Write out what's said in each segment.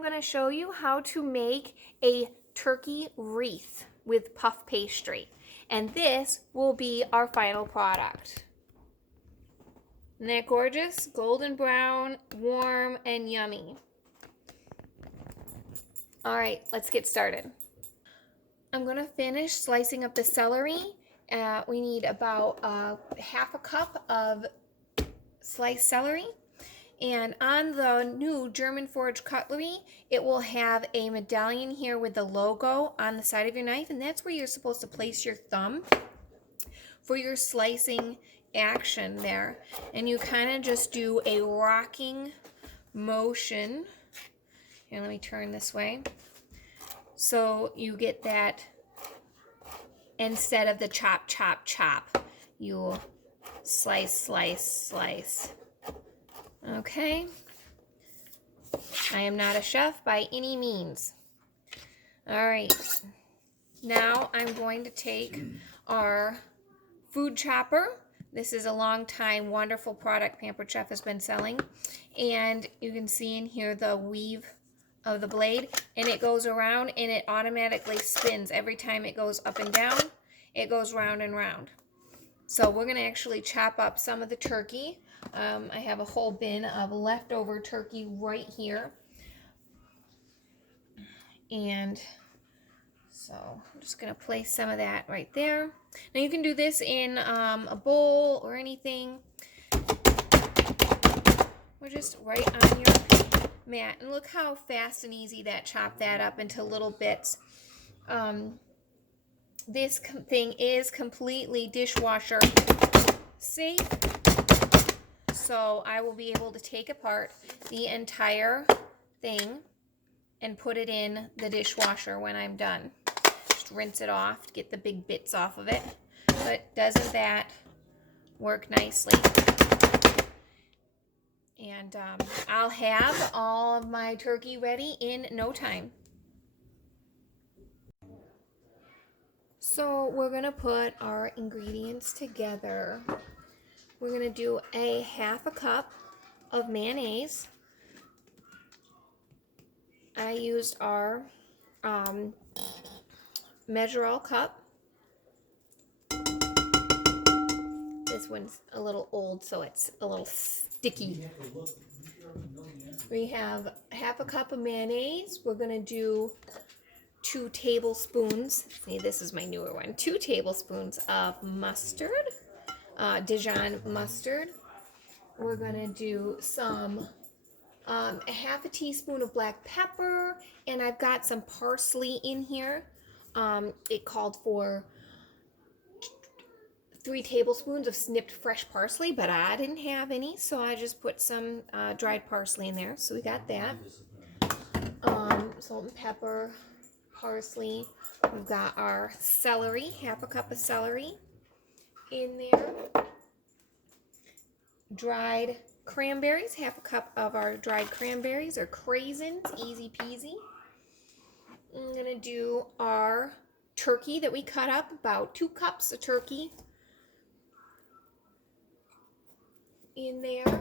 I'm going to show you how to make a turkey wreath with puff pastry. And this will be our final product. Isn't that gorgeous? Golden brown, warm, and yummy. All right, let's get started. I'm going to finish slicing up the celery. We need about half a cup of sliced celery. And on the new German forged cutlery, it will have a medallion here with the logo on the side of your knife, and that's where you're supposed to place your thumb for your slicing action there. And you kind of just do a rocking motion. Here, let me turn this way. So you get that, instead of the chop, chop, chop, you slice, slice, slice. Okay, I am not a chef by any means. All right, now I'm going to take our food chopper. This is a long time wonderful product Pampered Chef has been selling, and you can see in here the weave of the blade, and it goes around and it automatically spins every time it goes up and down. It goes round and round. So we're going to actually chop up some of the turkey. I have a whole bin of leftover turkey right here. And so I'm just going to place some of that right there. Now you can do this in a bowl or anything. Or just right on your mat. And look how fast and easy that chopped that up into little bits. This thing is completely dishwasher safe. So I will be able to take apart the entire thing and put it in the dishwasher when I'm done. Just rinse it off to get the big bits off of it. But doesn't that work nicely? And I'll have all of my turkey ready in no time. So we're going to put our ingredients together. We're going to do a half a cup of mayonnaise. I used our measure all cup. This one's a little old, so it's a little sticky. We have half a cup of mayonnaise. We're going to do 2 tablespoons. See, this is my newer one. 2 tablespoons of mustard. Dijon mustard. We're gonna do some half a teaspoon of black pepper, and I've got some parsley in here. It called for 3 tablespoons of snipped fresh parsley, but I didn't have any, so I just put some dried parsley in there. So we got that. Salt and pepper, parsley. We've got our celery, half a cup of celery in there. Dried cranberries, half a cup of our dried cranberries or craisins, easy peasy. I'm gonna do our turkey that we cut up, about 2 cups of turkey in there.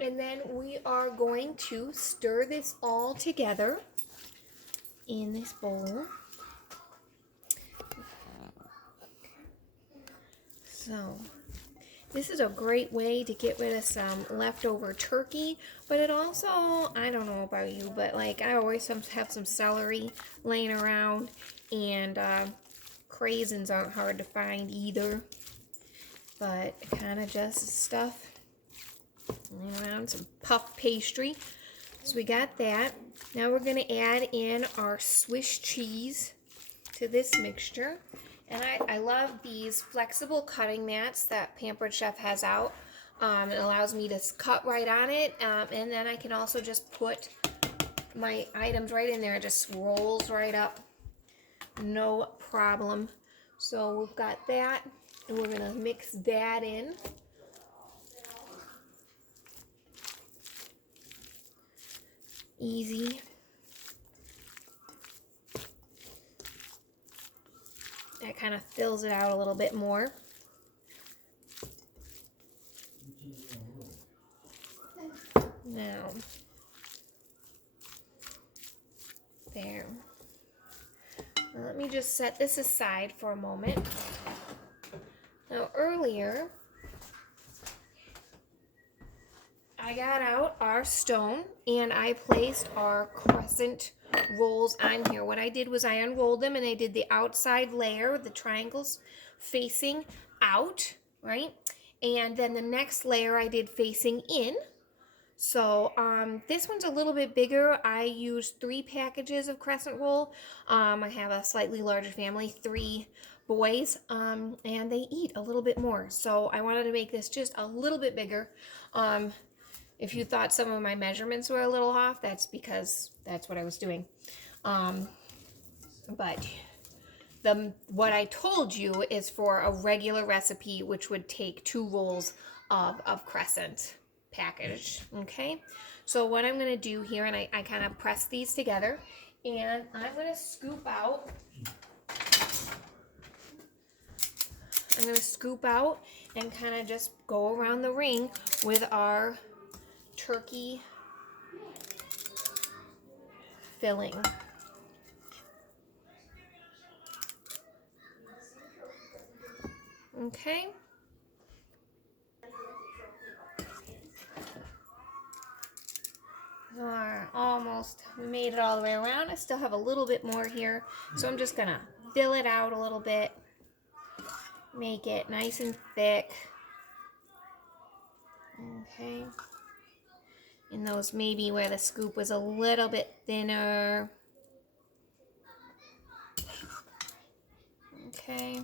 And then we are going to stir this all together in this bowl. So this is a great way to get rid of some leftover turkey, but it also, I don't know about you, but like I always have some celery laying around, and craisins aren't hard to find either, but kind of just stuff laying around, some puff pastry. So we got that. Now we're going to add in our Swiss cheese to this mixture. And I love these flexible cutting mats that Pampered Chef has out. It allows me to cut right on it, and then I can also just put my items right in there. It just rolls right up, no problem. So we've got that, and we're going to mix that in. Easy. That kind of fills it out a little bit more. Now, There. Now let me just set this aside for a moment. Now earlier, I got out our stone and I placed our crescent rolls on here. What I did was I unrolled them and I did the outside layer, the triangles facing out, right? And then the next layer I did facing in. So this one's a little bit bigger. I used 3 packages of crescent roll. I have a slightly larger family, 3 boys, and they eat a little bit more. So I wanted to make this just a little bit bigger. If you thought some of my measurements were a little off, that's because that's what I was doing. But what I told you is for a regular recipe, which would take 2 rolls of crescent package. Okay, so what I'm going to do here, and I kind of press these together, and I'm going to scoop out. I'm going to scoop out and kind of just go around the ring with our turkey filling. Okay. Almost made it all the way around. I still have a little bit more here, so I'm just gonna fill it out a little bit, make it nice and thick. Okay. And those maybe where the scoop was a little bit thinner. Okay.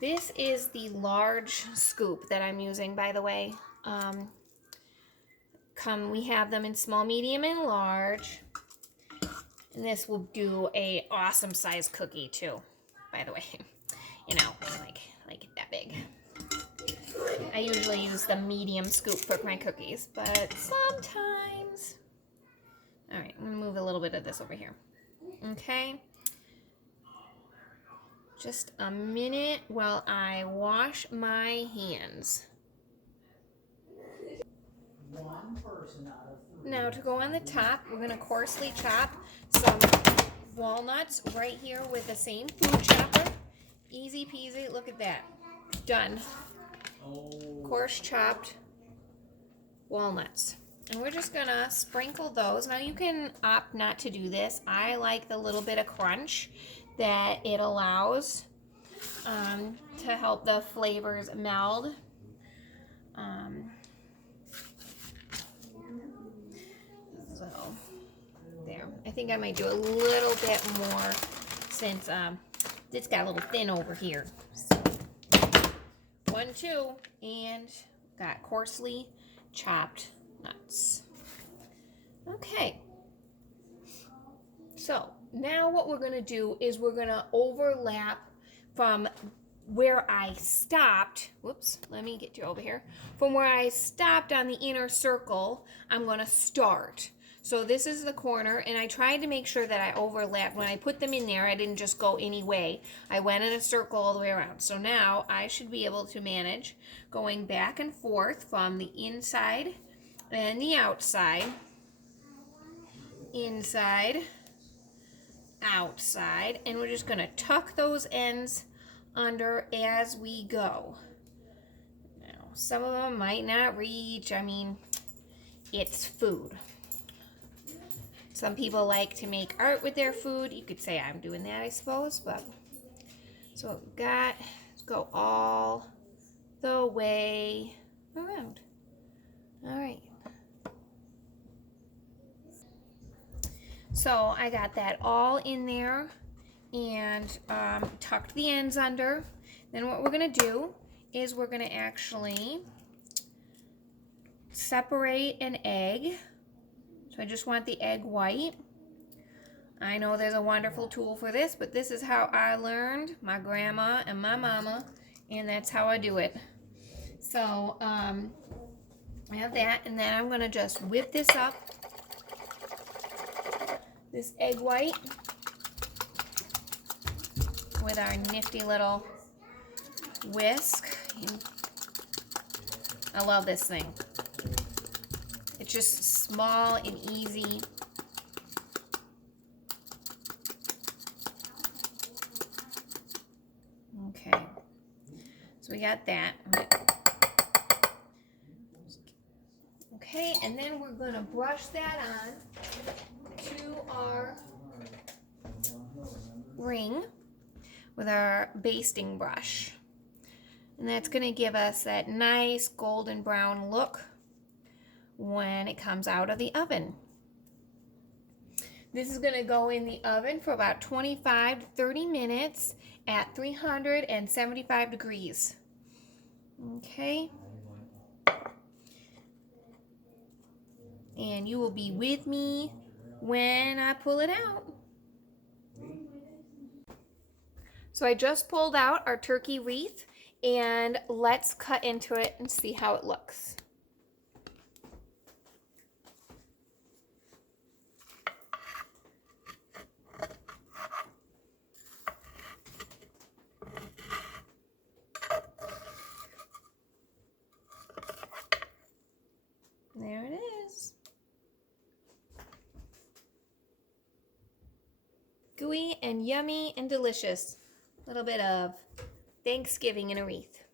This is the large scoop that I'm using, by the way. We have them in small, medium, and large. And this will do a awesome size cookie too, by the way. You know, like that big. I usually use the medium scoop for my cookies, but sometimes. All right, I'm gonna move a little bit of this over here. Okay. Just a minute while I wash my hands. Now to go on the top, we're going to coarsely chop some walnuts right here with the same food chopper. Easy peasy, look at that. Done. Coarse chopped walnuts. And we're just going to sprinkle those. Now you can opt not to do this. I like the little bit of crunch that it allows to help the flavors meld. So there, I think I might do a little bit more since it's got a little thin over here. So, 1, 2, and got coarsely chopped nuts. Okay, so now what we're going to do is we're going to overlap from where I stopped. Whoops, let me get you over here. From where I stopped on the inner circle, I'm going to start. So this is the corner, and I tried to make sure that I overlapped. When I put them in there, I didn't just go any way. I went in a circle all the way around. So now I should be able to manage going back and forth from the inside and the outside. Inside, outside, and we're just going to tuck those ends under as we go. Now, some of them might not reach. I mean, it's food. Some people like to make art with their food. You could say I'm doing that, I suppose, but so what we've got, let's go all the way around. All right. So I got that all in there and tucked the ends under. Then what we're going to do is we're going to actually separate an egg. So I just want the egg white. I know there's a wonderful tool for this, but this is how I learned, my grandma and my mama, and that's how I do it. So I have that, and then I'm going to just whip this up. This egg white with our nifty little whisk. I love this thing. just small and easy. Okay, so we got that. Okay, and then we're going to brush that on to our ring with our basting brush. And that's going to give us that nice golden brown look when it comes out of the oven. This is going to go in the oven for about 25 to 30 minutes at 375 degrees. Okay. And you will be with me when I pull it out. So I just pulled out our turkey wreath, and let's cut into it and see how it looks. There it is. Gooey and yummy and delicious. A little bit of Thanksgiving in a wreath.